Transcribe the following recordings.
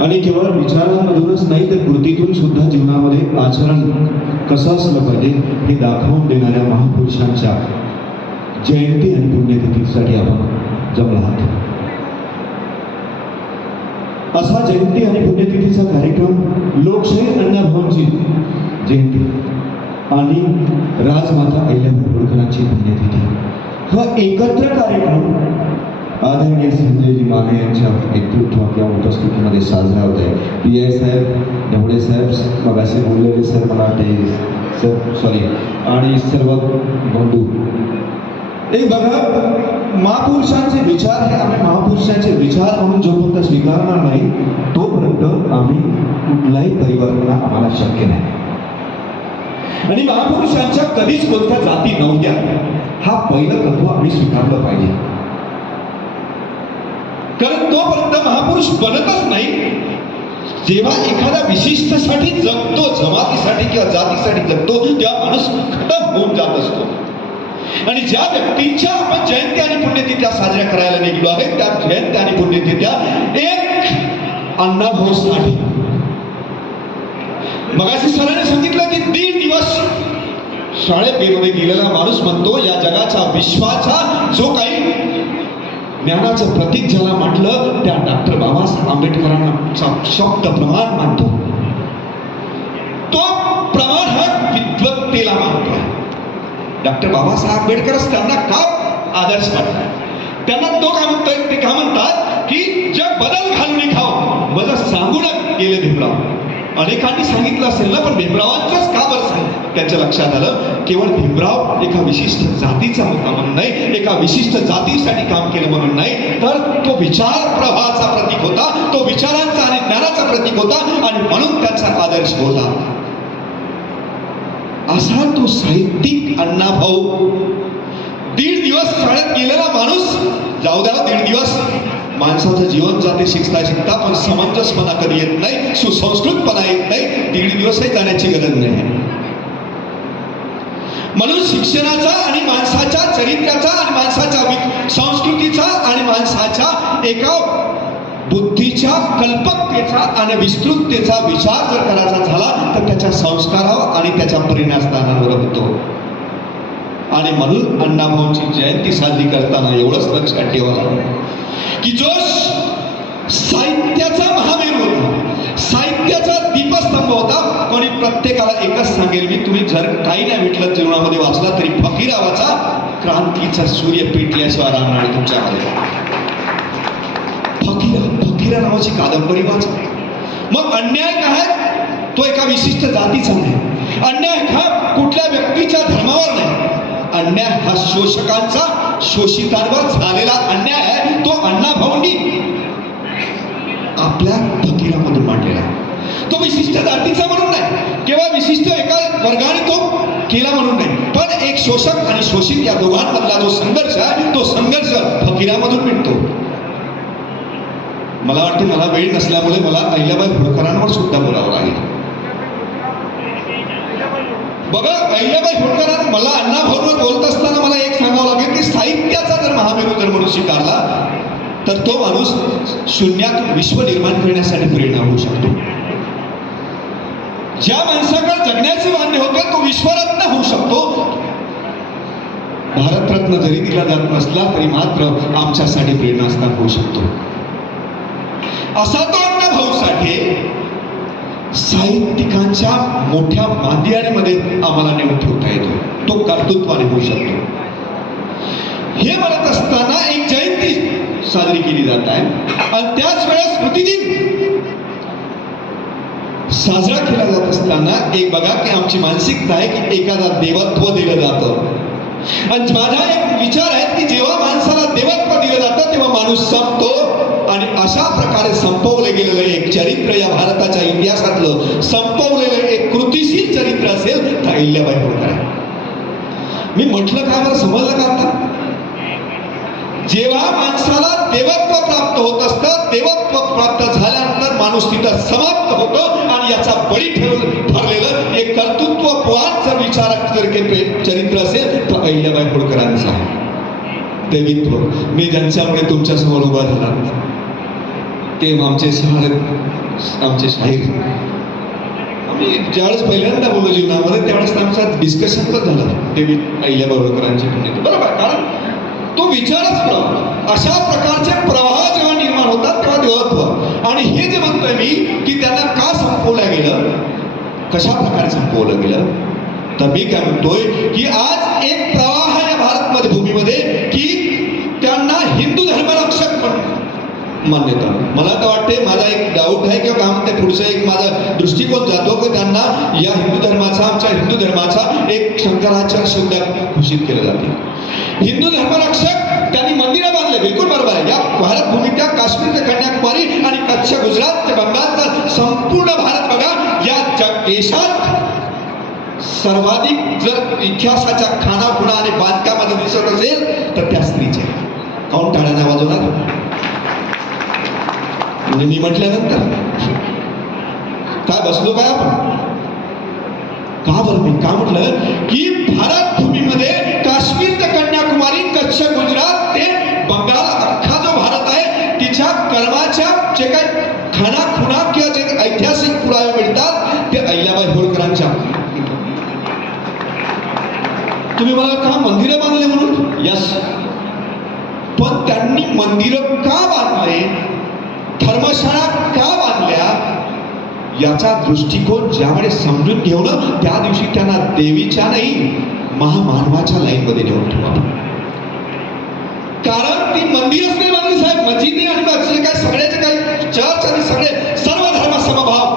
आणि केवळ विचारांमधूनच नाही तर कृतीतून सुद्धा जीवनामध्ये आचरण कसं असलं पाहिजे हे दाखवून देणाऱ्या महापुरुषांच्या जयंती आणि पुण्यतिथीसाठी आपण जमला आहात. असा जयंती आणि पुण्यतिथीचा कार्यक्रम लोकशाही अण्णाभाऊंची जयंती आणि राजमाता अहिल्या होळकरांची पुण्यतिथी. हा एकत्र कार्यक्रम आदरणीय संजयजी माने यांच्या नेतृत्व किंवा उपस्थितीमध्ये साजरा होत आहे. पी आय साहेब ढवळे साहेब असे बोललेले सर मला ते सर सॉरी आणि सर्व बंधू. एक बघा महापुरुषांचे विचार हे आम्ही महापुरुषांचे विचार म्हणून जोपर्यंत स्वीकारणार नाही तोपर्यंत आम्ही कुठलाही परिवर्तन आम्हाला शक्य नाही. आणि महापुरुषांच्या कधीच कोणत्या जाती नव्हत्या हा पहिलं तत्व आम्ही स्वीकारलं पाहिजे. कारण तोपर्यंत महापुरुष बनतच नाही. जेव्हा एखाद्या विशिष्टसाठी जगतो जमातीसाठी किंवा जातीसाठी जगतो तेव्हा माणूस खतम होऊन जात असतो. आणि ज्या व्यक्तींच्या आपण जयंती आणि पुण्यतिथ्या साजऱ्या करायला निघलो आहे त्या जयंती आणि पुण्यतिथ्या एक अण्णाभाऊ साठे. मगाशी सरांनी सांगितलं की दीड दिवस शाळेमध्ये गेलेला माणूस म्हणतो या जगाचा विश्वाचा जो काही ज्ञानाचं प्रतीक ज्याला म्हटलं त्या डॉक्टर बाबासाहेब आंबेडकरांचा शब्द प्रमाण मानतो. तो प्रमाण हा विद्वत्तेला मानतोय डॉक्टर बाबासाहेब आंबेडकरच त्यांना का आदर्श मानतात? त्यांना तो काय म्हणतोय? ते काय म्हणतात की जग बदल घालून खाव बदल सांगून गेले भीमराव. अनेकांनी सांगितलं असेल ना पण भीमरावांचंच का बरं सांगितलं त्यांच्या लक्षात आलं केवळ भीमराव एका विशिष्ट जातीचा होता म्हणून नाही एका विशिष्ट जातीसाठी काम केलं म्हणून नाही तर तो विचार प्रवाहाचा प्रतीक होता तो विचारांचा आणि ज्ञानाचा प्रतीक होता आणि म्हणून त्याचा आदर्श होता असा तो साहित्यिक अण्णाभाऊ दीड दिवस शाळेत गेलेला माणूस जाऊ द्या दीड दिवस माणसाचं जीवन जाते शिकता शिकता पण समंजसपणा कधी येत नाही सुसंस्कृतपणा येत नाही दीड दिवसही जाण्याची गरज नाही. म्हणून शिक्षणाचा आणि माणसाच्या चरित्राचा आणि माणसाच्या संस्कृतीचा आणि माणसाच्या एका बुद्धीच्या कल्पकतेचा आणि विस्तृततेचा विचार जर करायचा झाला तर त्याच्या संस्कारावर आणि त्याच्या परिणामस्थानावर होतो. आणि म्हणून अण्णाभाऊंची जयंती साजरी करताना एवढंच लक्षात ठेवा की जो साहित्याचा महावीर होता साहित्याचा दीपस्तंभ होता कोणी प्रत्येकाला एकच सांगेल मी तुम्ही जर काही नाही भेटलं जीवनामध्ये वाचला तरी फकीरावाचा क्रांतीचा सूर्य पेटल्याशिवाय राहणार तुमच्याकडे फकीरा फकीरा नावाची कादंबरी वाचा. मग अन्याय काय? तो एका विशिष्ट जातीचा नाही. अन्याय हा कुठल्या व्यक्तीच्या धर्मावर नाही. अन्याय हा शोषकांचा शोषितांवर झालेला अन्याय आहे. तो अण्णा भाऊंनी आपल्या फकीरामधून मांडलेला आहे. तो विशिष्ट जातीचा म्हणून नाही. केवळ विशिष्ट एका वर्गाने तो केला म्हणून नाही. पण एक शोषक आणि शोषित या दोघांमधला जो संघर्ष आहे तो संघर्ष फकीरामधून मिळतो मला वाटते मला वेळ नसल्यामुळे मला अहिल्याबाई होळकरांवर सुद्धा बोलावं लागेल. बघा अहिल्याबाई होळकरां मला अण्णा भाऊवर बोलत असताना मला एक सांगावं लागेल की साहित्याचा जर महामेरू जर म्हणून स्वीकारला तर तो माणूस शून्यातून विश्व निर्माण करण्यासाठी प्रेरणा होऊ शकतो. ज्या माणसाकडे जगण्याचे मान्य होते तो विश्वरत्न होऊ शकतो. भारतरत्न जरी दिला जात नसला तरी मात्र आमच्यासाठी प्रेरणास्थान होऊ शकतो. असा तो अण्णा भाऊ साठे साहित्यिकांच्या मोठ्या मांदियाळीमध्ये आम्हाला नेऊन ठेवता येतो. तो कर्तृत्वाने होऊ शकतो. हे म्हणत असताना एक जयंती साजरी केली जात आहे. आणि त्याच वेळेस स्मृतिदिन साजरा केला जात असताना एक बघा की आमची मानसिकता आहे की एखादा देवत्व दिलं जातं. आणि माझा एक विचार आहे की जेव्हा माणसाला देवत्व दिलं जातं तेव्हा माणूस संपतो. आणि अशा प्रकारे संपवलं गेलेलं एक चरित्र या भारताच्या इतिहासातलं संपवलेलं एक कृतिशील चरित्र असेल तर अहिल्याबाई होणार आहे मी म्हटलं काय मला समजलं का आता? जेव्हा माणसाला देवत्व प्राप्त होत असतं देवत्व प्राप्त झाल्यानंतर माणूस तिथं समाप्त होतो आणि याचा बळी ठरलेलं एक कर्तृत्व जर विचार जर चरित्र असेल तर अहिल्याबाई होळकरांचा. देवित्व मी ज्यांच्यामुळे तुमच्यासमोर उभा झाला ते आमचे शहर आमचे शाहीर. आम्ही ज्यावेळेस पहिल्यांदा बोललो जीवनामध्ये त्यावेळेस आमचं डिस्कशन पण झालं देवी अहिल्या होळकरांची बरोबर कारण तो विचारच प्रवाह अशा प्रकारचे प्रवाह जेव्हा निर्माण होतात तेव्हा देवत्व आणि हे जे म्हणतोय मी की त्यांना का संपवलं गेलं? कशा प्रकारे संपवलं गेलं? तर मी काय म्हणतोय की आज एक प्रवाह आहे भारतमध्ये भूमीमध्ये की त्यांना हिंदू धर्माला मान्यता. मला तर वाटते माझा एक डाऊट आहे किंवा काय म्हणते पुढचा एक माझा दृष्टिकोन जातो की त्यांना या हिंदू धर्माचा आमच्या हिंदू धर्माचा एक शंकराचार्य शब्दात घोषित केलं जाते. हिंदू धर्मरक्षक त्यांनी मंदिरं बांधले बिलकुल बरोबर आहे. या भारत भूमी त्या काश्मीर ते कन्याकुमारी आणि कच्छ गुजरात ते बंगालचा संपूर्ण भारत बघा या देशात सर्वाधिक जर इतिहासाच्या खानाखुणा आणि बांधकामामध्ये दिसत असेल तर त्या स्त्रीचे काऊन टाळ्या नाही वाजवणार आणि मी म्हटल्यानंतर काय बसलो काय आपण का बरं मी? का म्हटलं की भारत भूमीमध्ये याचा दृष्टिकोन ज्यावेळेस समजून घेऊन त्या दिवशी त्यांना देवीच्या नाही महामानवाच्या लाईनमध्ये नेऊन ठेवा कारण ती मंदिर असते बांधली साहेब मस्जिदी आणि बाकीचे काय सगळ्याचे काही चर्च आणि सगळे सर्व धर्म समभाव.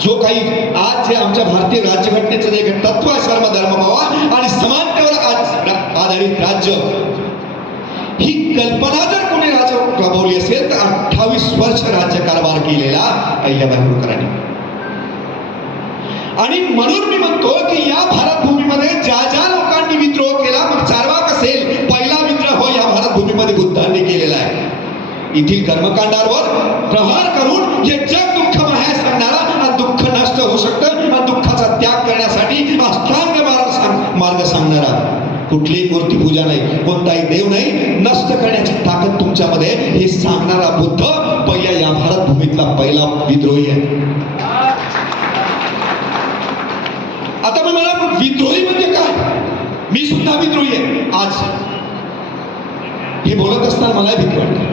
जो काही आज जे आमच्या भारतीय राज्यघटनेचं जे काही तत्व आहे सर्व धर्मभावा आणि समानतेवर आज आधारित राज्य. ही कल्पना जर कोणी राज राबवली असेल तर अठ्ठावीस वर्ष राज्य कारभार केलेला अहिल्याबाई होळकरांनी आणि म्हणून मी म्हणतो की या भारत भूमीमध्ये ज्या ज्या लोकांनी विद्रोह केला मग चारवाक असेल पहिला विद्रोह हो या भारत भूमीमध्ये बुद्धांनी केलेला आहे. येथील कर्मकांडावर प्रहार करून हे जग दुःख आहे सांगणारा आणि दुःख नष्ट होऊ शकतं आणि दुःखाचा त्याग करण्यासाठी अष्टांग मार्ग सांग मार्ग सांगणारा. कुठलीही मूर्ती पूजा नाही कोणताही देव नाही नष्ट करण्याची ताकद तुमच्यामध्ये हे सांगणारा बुद्ध पहिल्या या भारत भूमीतला पहिला विद्रोही आहे. विद्रोही म्हणजे काय? मी सुद्धा विद्रोही आहे. आज हे बोलत असताना मला भीती वाटते.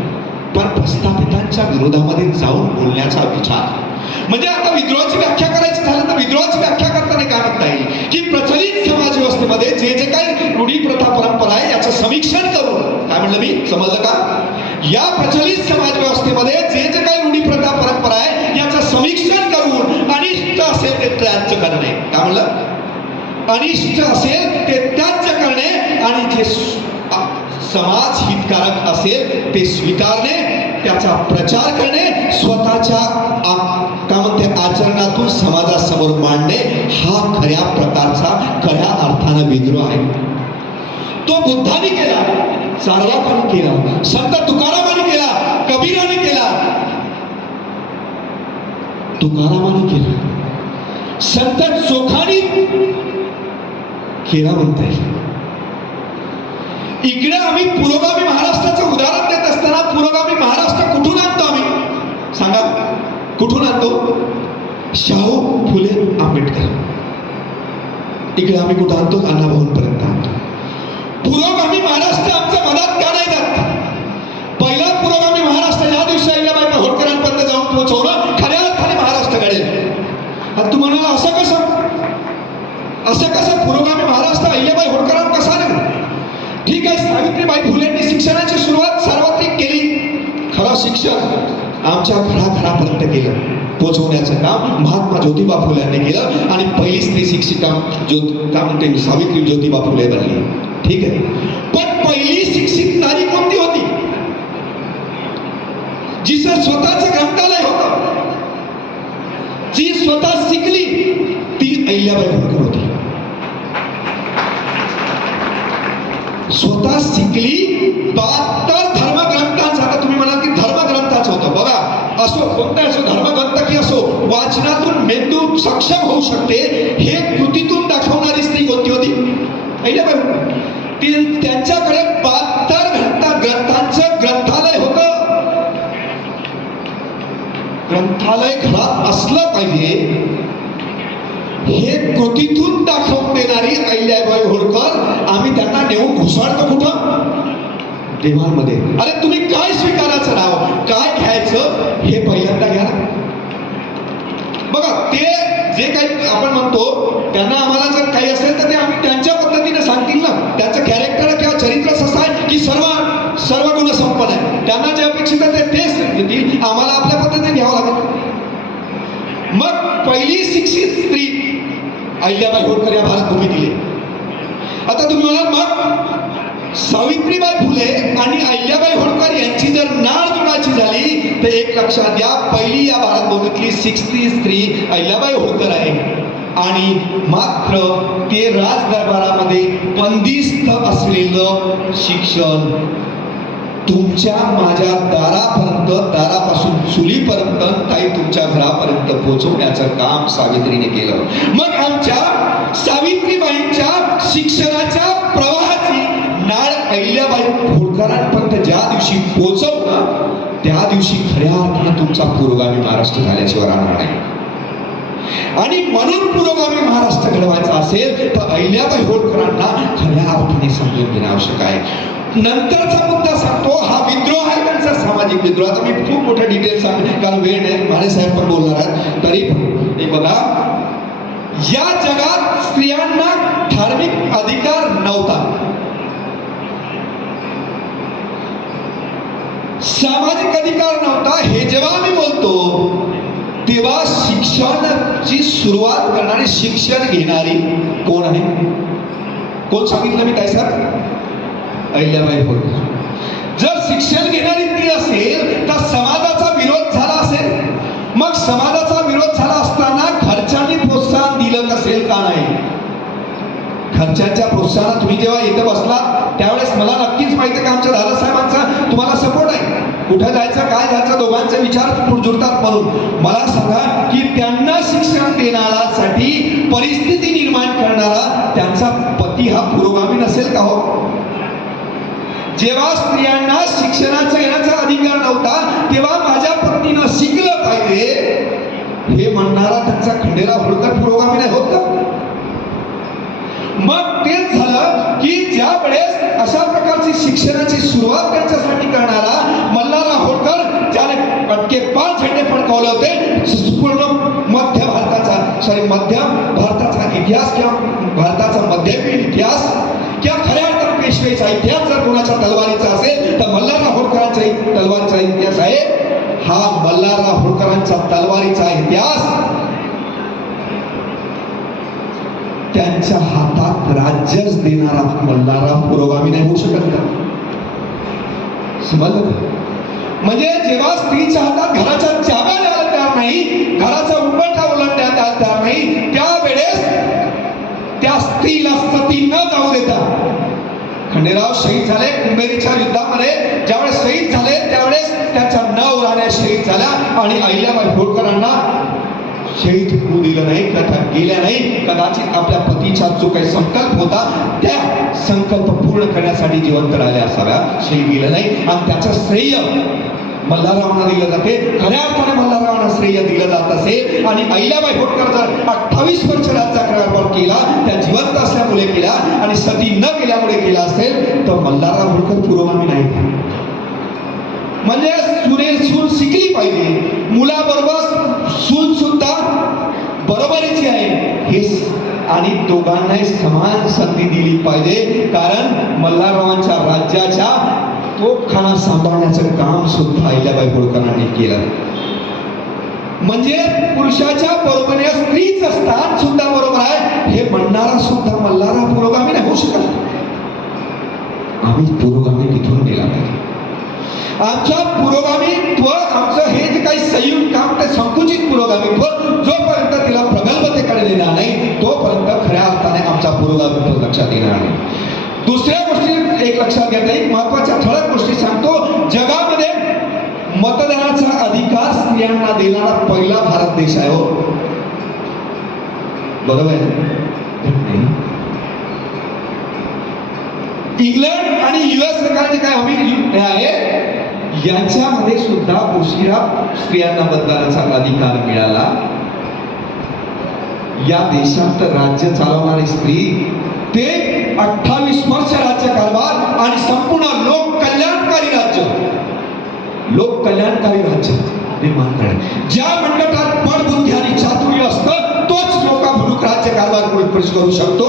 पण प्रस्थापितांच्या विरोधामध्ये जाऊन बोलण्याचा विचार. म्हणजे आता विद्रोहाची व्याख्या करायची झालं तर विद्रोहाची व्याख्या करताना काय म्हणता येईल? की प्रचलित समाज व्यवस्थेमध्ये जे जे काही रूढी प्रथा परंपरा आहे याचं समीक्षण करून काय म्हणलं मी? समजलं का? या प्रचलित समाज व्यवस्थेमध्ये जे जे काही रूढी प्रथा परंपरा आहे याचं समीक्षण करून अनिष्ट असेल ते त्याज्य करणे. काय म्हणलं? अनिष्ट असेल ते त्याच करणे आणि जे समाज हितकारक असेल ते स्वीकारणे त्याचा प्रचार करणे स्वतःच्या काय म्हणते आचरणातून समाजासमोर मांडणे हा खऱ्या प्रकारचा खऱ्या अर्थानं विद्रोह आहे. तो बुद्धाने केला चार्वाकाने केला संत तुकारामाने केला कबीराने केला. तुकारामाने केला. संत चोखानी केला म्हणता येईल इकडे आम्ही पुरोगामी महाराष्ट्राचं उदाहरण देत असताना पुरोगामी महाराष्ट्र कुठून आणतो आम्ही? सांगा. कुठून आणतो? शाहू फुले आंबेडकर. इकडे आम्ही कुठं आणतो? अण्णाभाऊंपर्यंत आणतो. पुरोगामी महाराष्ट्र आमच्या मनात का नाही जात? पहिला पुरोगामी महाराष्ट्र या दिवशी अहिल्याबाई होळकरांपर्यंत जाऊन पोहोचवलं. खऱ्या अर्थाने महाराष्ट्र घडेल. आणि तू म्हणाला असं कसं? असं कसं पुरोगामी महाराष्ट्र अहिल्याबाई होळकरांना कसा नाही? ठीक आहे सावित्रीबाई फुलेंनी शिक्षणाची सुरुवात सार्वत्रिक केली. खरं शिक्षण आमच्या घराघरापर्यंत केलं पोचवण्याचं काम महात्मा ज्योतिबा फुले यांनी केलं आणि पहिली स्त्री शिक्षिका ज्योत काय म्हणते सावित्री ज्योतिबा फुले बनली. ठीक आहे. पण पहिली शिक्षित नारी कोणती होती? जिचं स्वतःचं ग्रंथालय होतं. जी स्वतः शिकली ती अहिल्याबाई होळकर होती स्वतः शिकली बहात्तर धर्मग्रंथांचा. आता तुम्ही म्हणाल की धर्मग्रंथाचं होतं. बघा असो कोणता असो धर्मग्रंथ की असो वाचनातून मेंदू सक्षम होऊ शकते हे कृतीतून दाखवणारी स्त्री कोणती होती? अहिल्याबाई होळकर. ती त्यांच्याकडे बहात्तर घंटा ग्रंथांचं ग्रंथालय होत. ग्रंथालय घरात असलं पाहिजे. हे कृतीतून दाखवून देणारी अहिल्याबाई होळकर आम्ही त्यांना नेऊन घुसाळतो कुठं? देवांमध्ये. अरे तुम्ही काय स्वीकारायचं नाव काय घ्यायचं हे पहिल्यांदा घ्या ना. बघा ते जे काही आपण म्हणतो त्यांना आम्हाला जर काही असेल तर ते आम्ही त्यांच्या पद्धतीने सांगतील ना. त्यांचं कॅरेक्टर किंवा चरित्र असं आहे की सर्व सर्व गुण संपन्न आहे. त्यांना जे अपेक्षित आहे ते तेच देतील. आम्हाला आपल्या पद्धतीने घ्यावं लागेल. मग पहिली शिक्षित स्त्री अहिल्याबाई होळकर या भारतभूमी दिली आता तुम्ही म्हणाल मग सावित्रीबाई फुले आणि अहिल्याबाई होळकर यांची जर नाळ जुळाची झाली तर एक लक्षात घ्या पहिली या भारतभूमीतली सिक्स्टी स्त्री अहिल्याबाई होळकर आहे. आणि मात्र ते राजदरबारामध्ये बंदिस्त असलेलं शिक्षण तुमच्या माझ्या दारापर्यंत दारापासून चुलीपर्यंत काही तुमच्या घरापर्यंत पोहोचवण्याचं काम सावित्रीने केलं. मग आमच्या सावित्रीबाईंच्या शिक्षणाच्या प्रवाहाची नाळ अहिल्याबाई होळकरांपर्यंत ज्या दिवशी पोहोचवलं त्या दिवशी खऱ्या अर्थानं तुमचा पुरोगामी महाराष्ट्र झाल्याशिवाय राहणार नाही. आणि म्हणून पुरोगामी महाराष्ट्र घडवायचा असेल तर अहिल्याबाई होळकरांना खऱ्या अर्थाने समजून घेणं आवश्यक आहे. नंतरचा मुद्दा सांगतो हा विद्रोह आहे त्यांचा सामाजिक विद्रोह? आता मी खूप मोठ्या डिटेल सांग कारण वेळ नाही माने साहेब पण बोलणार आहेत. तरी हे बघा. या जगात स्त्रियांना धार्मिक अधिकार नव्हता. सामाजिक अधिकार नव्हता. हे जेव्हा मी बोलतो तेव्हा शिक्षणाची सुरुवात करणारी शिक्षण घेणारी कोण आहे? कोण सांगितलं मी काय सर अहिल्याबाई होते जर शिक्षण घेणारी ती असेल तर समाजाचा विरोध झाला असेल. मग समाजाचा विरोध झाला असताना घरच्यांनी प्रोत्साहन दिलं नसेल का नाही? घरच्यांच्या प्रोत्साहनात तुम्ही जेव्हा इथं बसला त्यावेळेस मला नक्कीच माहिती का आमच्या दादासाहेबांचा तुम्हाला सपोर्ट आहे. कुठं जायचं काय जायचं दोघांचे विचार जुळतात म्हणून मला सांगा की त्यांना शिक्षण देणारासाठी परिस्थिती निर्माण करणारा त्यांचा पती हा पुरोगामी नसेल का हो? जेव्हा स्त्रियांना शिक्षणाचा येण्याचा अधिकार नव्हता तेव्हा माझ्या पत्नीनं शिकलं पाहिजे. हे म्हणणारा त्यांचा खंडेला होळकर पुरोगामी नाही होत मग तेच झालं की ज्या वेळेस अशा प्रकारची शिक्षणाची सुरुवात त्यांच्यासाठी करणारा मल्हारराव होळकर ज्याने अटके पाच झेंडे फडकावले होते पूर्ण मध्य भारताचा सॉरी मध्य भारताचा इतिहास किंवा भारताचा मध्ययुगीन इतिहास किंवा खऱ्या अर्थानं पेशवेचा इतिहास जर कोणाच्या तलवारीचा असेल तर मल्हारराव होळकरांचा इ- तलवारीचा इतिहास आहे हा मल्हारराव होळकरांचा तलवारीचा इतिहास. त्यांच्या हातात राज्यच देणारा मल्हारराव पुरोगामी नाही होऊ शकत का? समजलं म्हणजे जेव्हा स्त्रीच्या हातात घराच्या चाव्या द्यायला तयार नाही घराचा उंबरठा उलटण्यात तयार नाही त्यावेळेस त्या स्त्रीला सती न जाऊ देता खंडेराव शहीद झाले कुंभेरीच्या युद्धामध्ये. ज्यावेळेस शहीद झाले त्यावेळेस त्याच्या नऊ राण्या शहीद झाल्या आणि अहिल्याबाई होळकरांना शहीद होऊ दिलं नाही कथा गेल्या नाही. कदाचित आपल्या पतीचा जो काही संकल्प होता त्या संकल्प पूर्ण करण्यासाठी जिवंत राहिल्या असाव्या. शहीद गेलं नाही. आणि त्याचं श्रेय मल्हाररावांना दिलं जाते. खऱ्या अर्थाने मल्हाररावांना श्रेय दिलं जात असे. आणि अहिल्याबाई होटकर जर अठ्ठावीस वर्ष राज्याक्रमावर केला त्या जिवंत असल्यामुळे केला आणि सती न केल्यामुळे केला असेल तर मल्हारराव होळकर पुरोगामी नाही म्हणजे सुने सून शिकली पाहिजे. मुलाबरोबर सून सुद्धा बरोबरीची आहे. हे आणि दोघांनाही समान संधी दिली पाहिजे. कारण मल्हाररावांच्या राज्याच्या तोफखाना सांभाळण्याचं काम सुद्धा अहिल्याबाई होळकरांनी केलं. म्हणजे पुरुषाच्या बरोबरीने स्त्रीच असतात सुद्धा बरोबर आहे. हे म्हणणारा सुद्धा मल्हारा पुरोगामी नाही होऊ शकत आम्ही पुरोगामी तिथून गेला पाहिजे आमच्या पुरोगामीत्व आमचं हे जे काही संयुक्त काम ते संकुचित पुरोगामीत्व जोपर्यंत तिला प्रगल्भतेकडे देणार नाही तोपर्यंत खऱ्या अर्थाने आमचा पुरोगामीत्व लक्षात येणार नाही. दुसऱ्या एक लक्षात घेता येईल. महत्त्वाच्या ठळक गोष्टी सांगतो. जगामध्ये मतदानाचा अधिकार स्त्रियांना देणारा पहिला भारत देश आहे हो. बरोबर आहे? इंग्लंड आणि युएस सरकारचे काय हमी आहे. यांच्यामध्ये सुद्धा उशिरा स्त्रियांना मतदानाचा अधिकार मिळाला. या देशात राज्य चालवणारी स्त्री ते अठ्ठावीस वर्ष राज्य कारभार आणि संपूर्ण लोक कल्याणकारी राज्य. लोक कल्याणकारी राज्य निर्माण करणे ज्या मंडळात बळबुद्धी आणि चातुर्य असतं तोच लोकाभिमुख राज्य कारभार कोणी करू शकतो.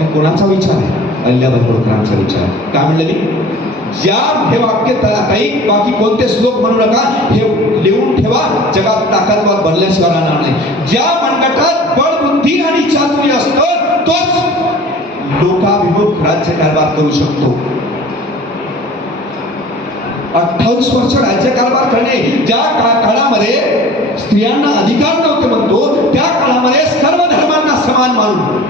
हे कोणाचा विचार आहे? अहिल्याबाई होळकरांचा विचार आहे. काय म्हणलं मी? ज्या हे वाक्य तयार काही बाकी कोणते श्लोक म्हणू नका हे लिहून ठेवा. जगात ताकदवाद बनल्याशिवाय राहणार नाही. ज्या मनगटात बळबुद्धी आणि चातुर्य असतं तोच लोकाभिमुख राज्य कारभार करू शकतो. अठ्ठावीस वर्ष राज्यकारभार करणे ज्या काळामध्ये स्त्रियांना अधिकार नव्हते म्हणतो त्या काळामध्ये सर्व धर्मांना समान मानून.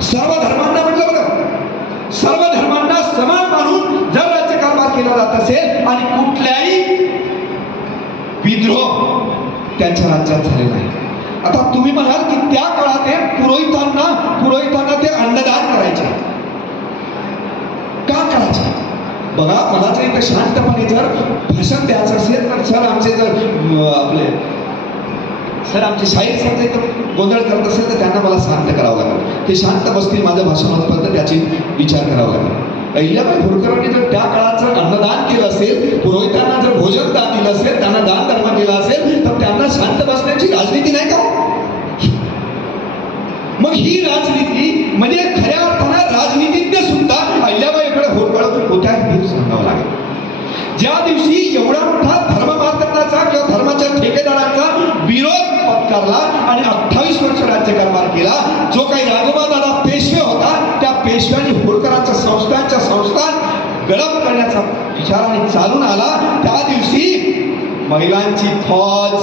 सर्व धर्मांना म्हटलं बरं. सर्व धर्मांना समान मानून जर राज्यकारभार केला जात असेल आणि कुठल्याही विद्रोह त्यांच्या राज्यात झाले नाही आता तुम्ही म्हणाल की त्या काळात हे पुरोहितांना पुरोहितांना ते अन्नदान करायचे. का करायचे? बघा मला जर इथं शांतपणे जर भाषण द्यायचं असेल तर सर आमचे जर आपले सर आमचे शाहीर सर जर गोंधळ करत असेल तर त्यांना मला शांत करावं लागेल. ते शांत बसतील माझं भाषण होतपर्यंत त्याची विचार करावा लागेल. अहिल्याबाई होळकरांनी जर त्या काळात जर अन्नदान केलं असेल पुरोहितांना जर भोजन दान दिलं असेल त्यांना दान धर्म केला असेल तर त्यांना शांत बसण्याची राजनीती नाही का? मग ही राजनीती म्हणजे खऱ्या अर्थानं राजनीतीज्ञ सुद्धा अहिल्याबाईकडे होळकळ होत्या हे सांगावं लागेल. ज्या दिवशी एवढा मोठा धर्ममार्तकाचा किंवा धर्माच्या ठेकेदारांचा विरोध पत्कारला आणि अठ्ठावीस वर्ष राज्यकारभार केला जो काही राघोबा दादा पेशवे होता त्या पेशव्यांनी होळकरांच्या संस्थांच्या संस्था गडप करण्याचा विचाराने चालून आला. त्या दिवशी महिलांची फौज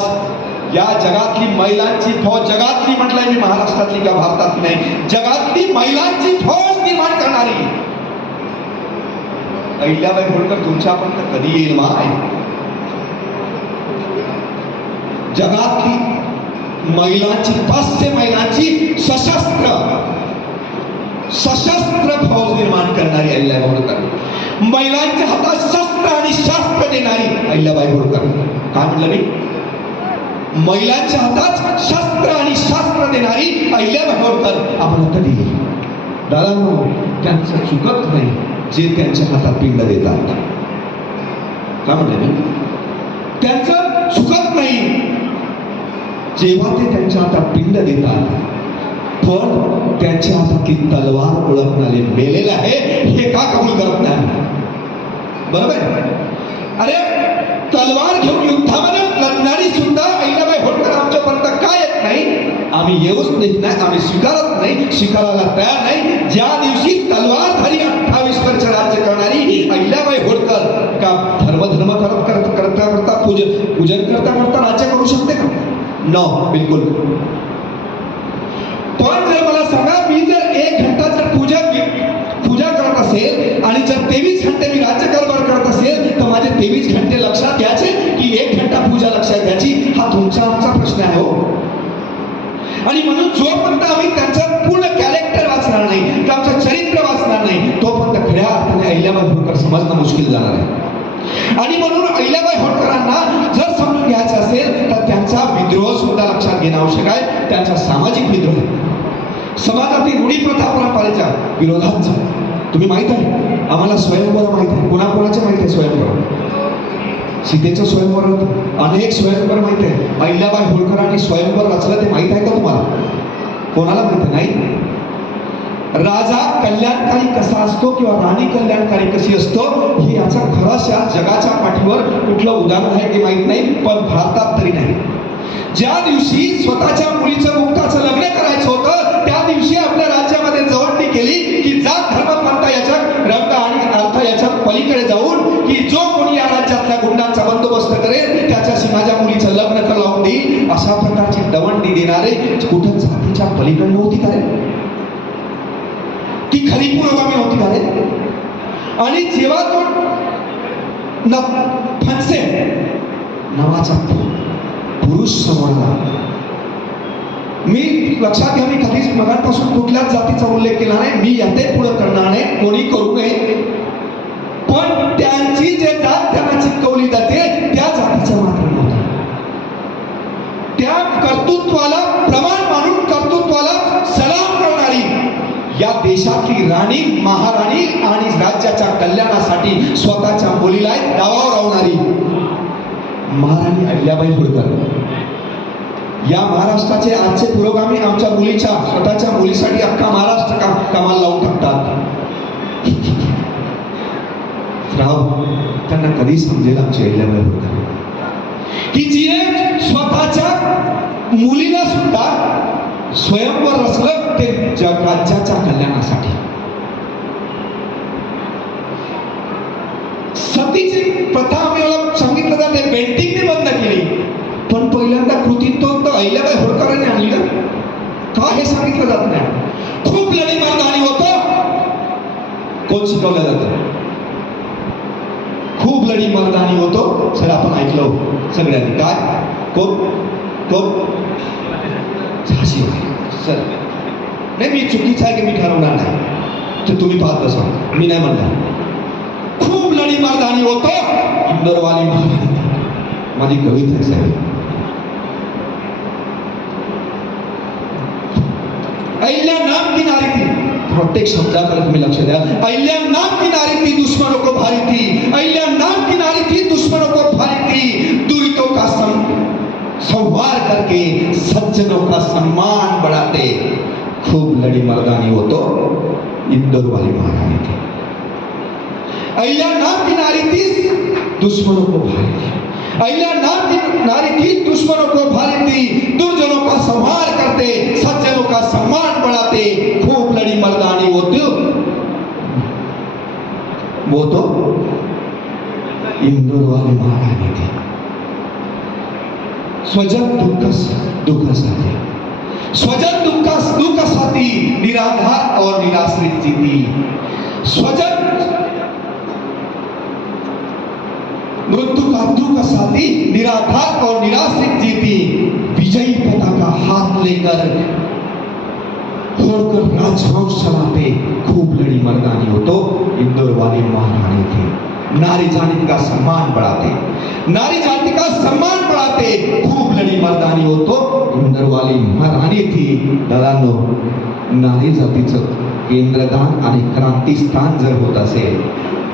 या जगातली महिलांची फौज जगातली म्हटलंय मी महाराष्ट्रातली किंवा भारतातली नाही जगातली महिलांची फौज निर्माण करणारी. अहिल्याबाई होळकर तुमच्यापर्यंत कधी येईल माय जगातली महिलांची पाचशे महिलांची सशस्त्र सशस्त्र फौज निर्माण करणारी अहिल्याबाई होळकर. महिलांच्या हातात शस्त्र आणि शास्त्र देणारी अहिल्याबाई होळकर. काय म्हटलं मी? महिलांच्या हातात शस्त्र आणि शास्त्र देणारी अहिल्या होळकर आपण कधी दिली. दादा त्यांचं चुकत नाही जे त्यांच्या हातात पिंड देतात. काय म्हणते मी त्यांचं चुकत नाही जेव्हा ते त्यांच्या हातात पिंड देतात पण त्यांच्या हातातली तलवार ओळखणारे मेलेले आहे हे का कबूल करत नाही? बरोबर? आहे? अरे तलवार घेऊन युद्धामध्ये लढणारी सुद्धा करता येत नाही आम्ही येऊच देत नाही आम्ही स्वीकारत नाही स्वीकारायला तयार नाही. ज्या दिवशी तलवारधारी अठ्ठावीस वर्ष राज्य करणारी अहिल्याबाई होळकर का धर्मधर्म करत करत करता करता पूजन पूजन करता करता राज्य करू शकते का? न बिलकुल. पण जर मला सांगा मी जर एक घंटा जर पूजा पूजा करत असेल आणि जर तेवीस घंटे मी राज्य करत माझे तेवीस घंटे लक्षात घ्यायचे की एक घंटा पूजा लक्षात घ्यायची? हा तुमचा आमचा प्रश्न आहे हो. आणि म्हणून जोपर्यंत आम्ही त्यांचं पूर्ण कॅरेक्टर वाचणार नाही त्यांचं चरित्र वाचणार नाही तोपर्यंत खऱ्या अर्थाने अहिल्याबाई होळकर समजणं मुश्किल जाणार आहे. आणि म्हणून अहिल्याबाई होळकरांना जर समजून घ्यायचं असेल तर त्यांचा विद्रोह सुद्धा लक्षात घेणं आवश्यक आहे. त्यांचा सामाजिक विद्रोह. समाजातील रूढी प्रथा परंपरेच्या विरोधात तुम्ही माहीत आहे? आम्हाला स्वयंवर माहिती आहे. कोणाकोणाचे माहिती आहे स्वयंवर? सीतेचं स्वयंवर होतं. अनेक स्वयंवर माहिती आहे. अहिल्याबाई होळकरांनी स्वयंवर रचलं ते माहीत आहे का तुम्हाला? कोणाला माहीत नाही? राजा कल्याणकारी कसा असतो किंवा राणी कल्याणकारी कशी असतो हे याचा खराशा जगाच्या पाठीवर कुठलं उदाहरण आहे ते माहीत नाही पण भारतात तरी नाही. ज्या दिवशी स्वतःच्या मुलीचं मुक्ताचं लग्न करायचं होतं त्या दिवशी आपल्या माझ्या मुलीचं लग्न तर लावून देईल अशा प्रकारची दवंडी देणारे कुठं जातीच्या पलीकडे होती का रे? ती खरी पुरोगामी होती का रे? आणि जेव्हा तो न नावाचा पुरुष समोरला मी लक्षात घ्या मी कधीच मगांपासून कुठल्याच जातीचा उल्लेख केला नाही मी याते पुढे करणार नाही कोणी करू नये. पण त्यांची जे जात कर्तृत्वाला प्रमाण मानून कर्तृत्वाला सलाम करणारी या देशातली राणी महाराणी आणि राज्याच्या कल्याणासाठी स्वतःच्या मुलीला दावावर राहणारी महाराणी अहिल्याबाई होळकर. या महाराष्ट्राचे आजचे पुरोगामी आमच्या मुलीच्या स्वतःच्या मुलीसाठी अख्खा महाराष्ट्र का कमाल लावू टाकतात. राव त्यांना कधी समजेल आमची अहिल्याबाई होळकर? की जिने स्वतःच्या मुलीला सुद्धा स्वयंवर असलं ते जग राज्याच्या कल्याणासाठी. सतीची प्रथा आम्हाला सांगितलं जाते पेंटिंगने बंद केली. पण पहिल्यांदा कृतीत तो अहिल्याबाई होळकरांनी आणली ना? का हे सांगितलं जात नाही? खूप लढी मर्दानी होतो. कोण शिकवलं जात? खूप लढी मर्दानी होतो. सर आपण ऐकलो हो, सगळ्यांनी. काय? कोण? कोण? झाशीबाई सर नाही मी चुकीचं आहे की मी ठरवणार नाही तर तुम्ही पाहत बसा मी नाही म्हणणार खूप लढी मर्दानी होतो इंदोरवाली माझी कविता आहे साहेब अहिल्या नाम की नारी थी प्रत्येक शब्दाकडे तुम्ही लक्ष द्या अहिल्या नाम की नारी थी दुश्मनों को भारी थी अहिल्या नाम की नारी थी दुश्मनों को भारी थी दुरितों का सम संहार करके सज्जनों का सम्मान बढ़ाते खूब लड़ी मर्दानी हो तो इंदौर वाली महारानी थी। अहिल्या नाम की नारी थी, दुश्मनों को भारी थी। अहिल्या नाम की नारी थी, दुश्मनों को भारी थी। दुर्जनों का संहार करते, सज्जनों का सम्मान बढ़ाते, खूब लड़ी मर्दानी होती वो तो इंदौर वाली महारानी थी। स्वजन दुःख दुःखासाठी स्वजन दुःख दुःखासाठी निराधार और निराश्रित जीती। स्वजन मृत्यु का दुख साथी निराधार और निराश्रित जीती। विजयी पताका हाथ लेकर होकर राजवंश चलाते खूब लड़ी मर्दानी हो तो इंदौर वाली महारानी थी। नारी जाति का सम्मान बढ़ाते। नारी का सम्मान बढ़ाते खूप लढी मर्दानी हो तो इंदौर वाली महाराणी थी। दादांनो नारी जातीचं केंद्रदान आणि क्रांतीस्थान जर होत असेल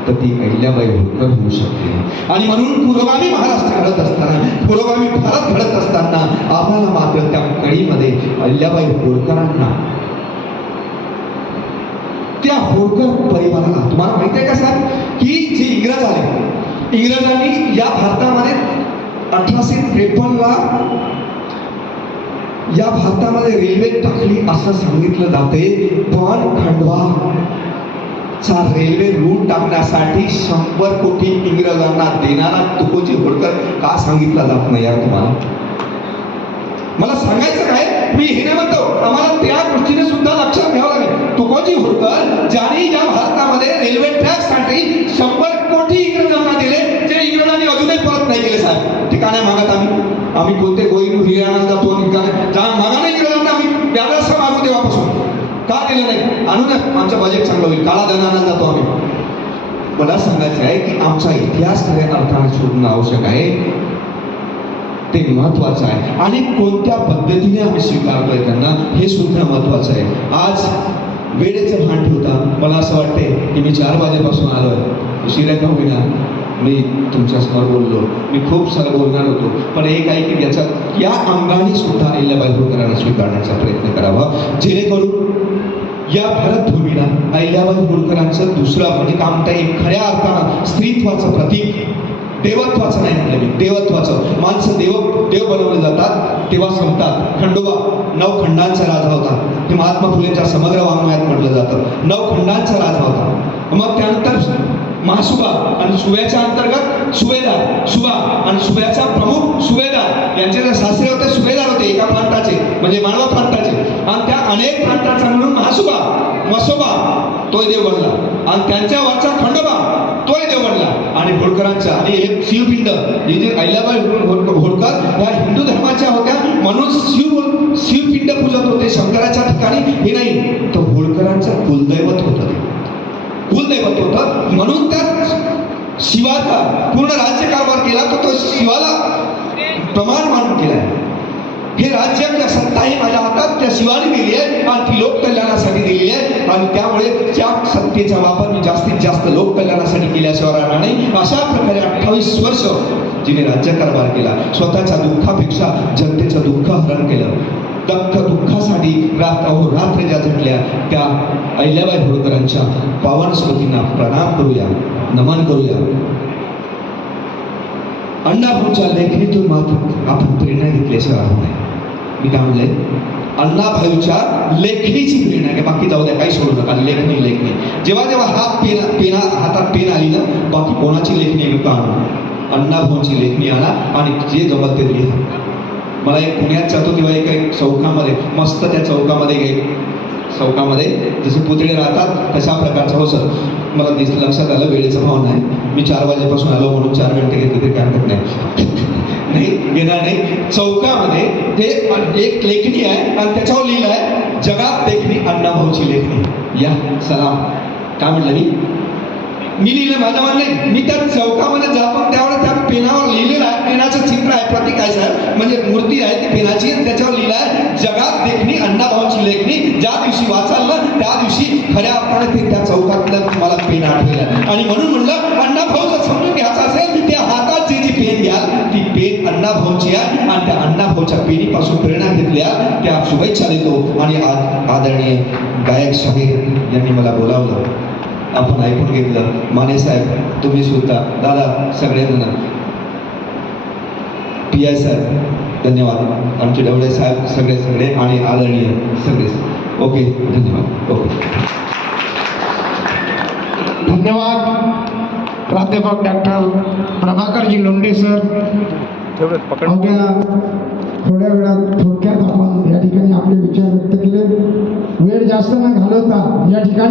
तर ती अहिल्याबाई होळकर होऊ शकते. आणि म्हणून पुरोगामी महाराष्ट्र घडत असताना पुरोगामी भारत घडत असताना आम्हाला मात्र त्या कळीमध्ये अहिल्याबाई होळकरांना त्या होळकर परिवाराला तुम्हाला माहिती आहे का साहेब? की जे इंग्रज आले इंग्रजांनी या भारतामध्ये अठराशे त्रेपन्नला या भारतामध्ये रेल्वे टाकली असं सांगितलं जाते. पण खंडवा चा रेल्वे रूट टाकण्यासाठी शंभर कोटी इंग्रजांना देणारा तुकोजी होळकर का सांगितला जात नाही यार तुम्हाला? मला सांगायचं काय? मी हे नाही म्हणतो. आम्हाला त्या गोष्टीने सुद्धा लक्षात घ्यावं लागेल. तुकोजी होळकर ज्यांनी या भारतामध्ये रेल्वे ट्रॅकसाठी शंभर कोटी इंग्रजांना दिले जे इंग्रजांनी अजूनही परत नाही केले साहेब. ते का मागत आम्ही. आम्ही कोणते गोईन हिरियाणा जातो आणि का नाही जा मागा नाही इंग्रजांना आम्ही व्याजासह मागू तेव्हापासून. का दिलं नाही? आणू ना आमचं बजेट चांगलं होईल. काळा धनाला जातो आम्ही. मला सांगायचं आहे की आमचा इतिहास खऱ्या अर्थाने शोधणं आवश्यक आहे. ते महत्वाचं आहे. आणि कोणत्या पद्धतीने आम्ही स्वीकारतोय त्यांना हे सुद्धा महत्वाचं आहे. आज वेळेचं भान ठेवता मला असं वाटतंय की मी चार वाजेपासून आलो उशिरा का होईना? मी तुमच्यासमोर बोललो. मी खूप सारं बोलणार होतो. पण एक आहे की याचा या अंगाने सुद्धा अहिल्याबाई होळकरांना स्वीकारण्याचा प्रयत्न करावा. जेणेकरून या भारतभूमीला अहिल्याबाई होळकरांचं दुसरं म्हणजे काय म्हणता येईल खऱ्या अर्थानं स्त्रीत्वाचं प्रतीक देवत्वाचं नाही म्हटलं मी देवत्वाचं. माणसं देव देव बनवले जातात तेव्हा संपतात. खंडोबा नऊ खंडांचा राजा होता. हे महात्मा फुलेंच्या समग्र वाङ्मयात म्हटलं जातं. नऊ खंडांचा राजा होता. मग त्यानंतर महासुबा आणि सुभ्याच्या अंतर्गत सुभेदार सुभा आणि सुभ्याचा प्रमुख सुभेदार यांचे जे सासरे होते सुभेदार होते एका प्रांताचे म्हणजे मानवा प्रांताचे. आणि त्या अनेक प्रांताचा म्हणून महासुबा मसोबा तोय देव बनला. आणि त्यांच्या वरचा खंडोबा तोय देव बनला. आणि होळकरांचा आणि हे शिवपिंड हे जे अहिल्याबाई होळकर या हिंदू धर्माच्या होत्या म्हणून शिव शिवपिंड पूजत होते शंकराच्या ठिकाणी. हे नाही तर होळकरांचं कुलदैवत होतं. ते कुलदैवत होतं. म्हणून त्या शिवाचा पूर्ण राज्यकारभार केला तर तो शिवाला प्रमाण मानून केलाय हे राज्य सत्ता ही माझ्या हातात त्या शिवाने दिली आहे. आणि ती लोककल्याणासाठी दिली आहे. आणि त्यामुळे त्या सत्तेचा वापर मी जास्तीत जास्त लोककल्याणासाठी केल्याशिवाय राहणार नाही. अशा प्रकारे अठ्ठावीस वर्ष जिने राज्यकारभार केला. स्वतःच्या दुःखापेक्षा जनतेचं दुःख हरण केलं. दख दुःखासाठी रात अहो रात्र ज्या झटल्या त्या अहिल्याबाई होळकरांच्या पावन स्मृतींना प्रणाम करूया नमन करूया. अण्णाभाऊच्या लेखणीतून मात्र आपण प्रेरणा घेतल्याशिवाय राहू नये. मी काय म्हणलंय अण्णाभाऊच्या लेखणीची प्रेरणा घ्या. बाकी जाऊ द्या काही सोडू नका. लेखणी लेखणी. जेव्हा जेव्हा हात पेन पेना हातात पेन आली ना बाकी कोणाची लेखणी नका आणू? अण्णाभाऊची लेखणी आणा आणि जे जमत ते लिहा. मला एक पुण्यात जातो किंवा एका एक चौकामध्ये मस्त त्या चौकामध्ये गे चौकामध्ये जसे पुतळे राहतात तशा प्रकारचा हो सर. मला दिस लक्षात आलं वेळेचा भाव नाही. मी चार वाजेपासून आलो म्हणून चार घंटे घेतले तरी काय हरकत नाही. नाही घेणार नाही. चौकामध्ये ते एक लेखणी आहे आणि त्याच्यावर लिहिलं आहे जगात लेखणी अण्णाभाऊची लेखणी. या सलाम. काय म्हटलं मी? मी लिहिलं माझं म्हणणं मी त्या चौकामध्ये जातो त्यावर त्या पेनावर लिहिलेलं आहे. पेनाचं चित्र आहे प्रतीक आहे सर म्हणजे मूर्ती आहे ती पेनाची. त्याच्यावर लिहिलं आहे जगात देखणी अण्णाभाऊंची लेखणी. ज्या दिवशी वाचाल ना त्या दिवशी खऱ्या अर्थाने ते त्या चौकातलं मला पेन आठवलं. आणि म्हणून म्हणलं अण्णाभाऊ जर समजून घ्यायचं असेल त्या हातात जी जी पेन घ्याल ती पेन अण्णाभाऊची आहे आणि त्या अण्णाभाऊच्या पेनीपासून प्रेरणा घेतल्या. त्या शुभेच्छा देतो. आणि आदरणीय गायक शाहीर यांनी मला बोलावलं. आपण ऐकून घेतलं. माने साहेब तुम्ही सुद्धा दादा सगळेजण. पी आय साहेब धन्यवाद. आमचे डवळे साहेब सगळे सगळे आणि आदरणीय सगळे. ओके धन्यवाद. ओके. धन्यवाद. प्राध्यापक डॉक्टर प्रभाकरजी लोंढे सर. अवघ्या थोड्या वेळात थोडक्यात आपण या ठिकाणी आपले विचार व्यक्त केले. वेळ जास्त न घालवता या ठिकाणी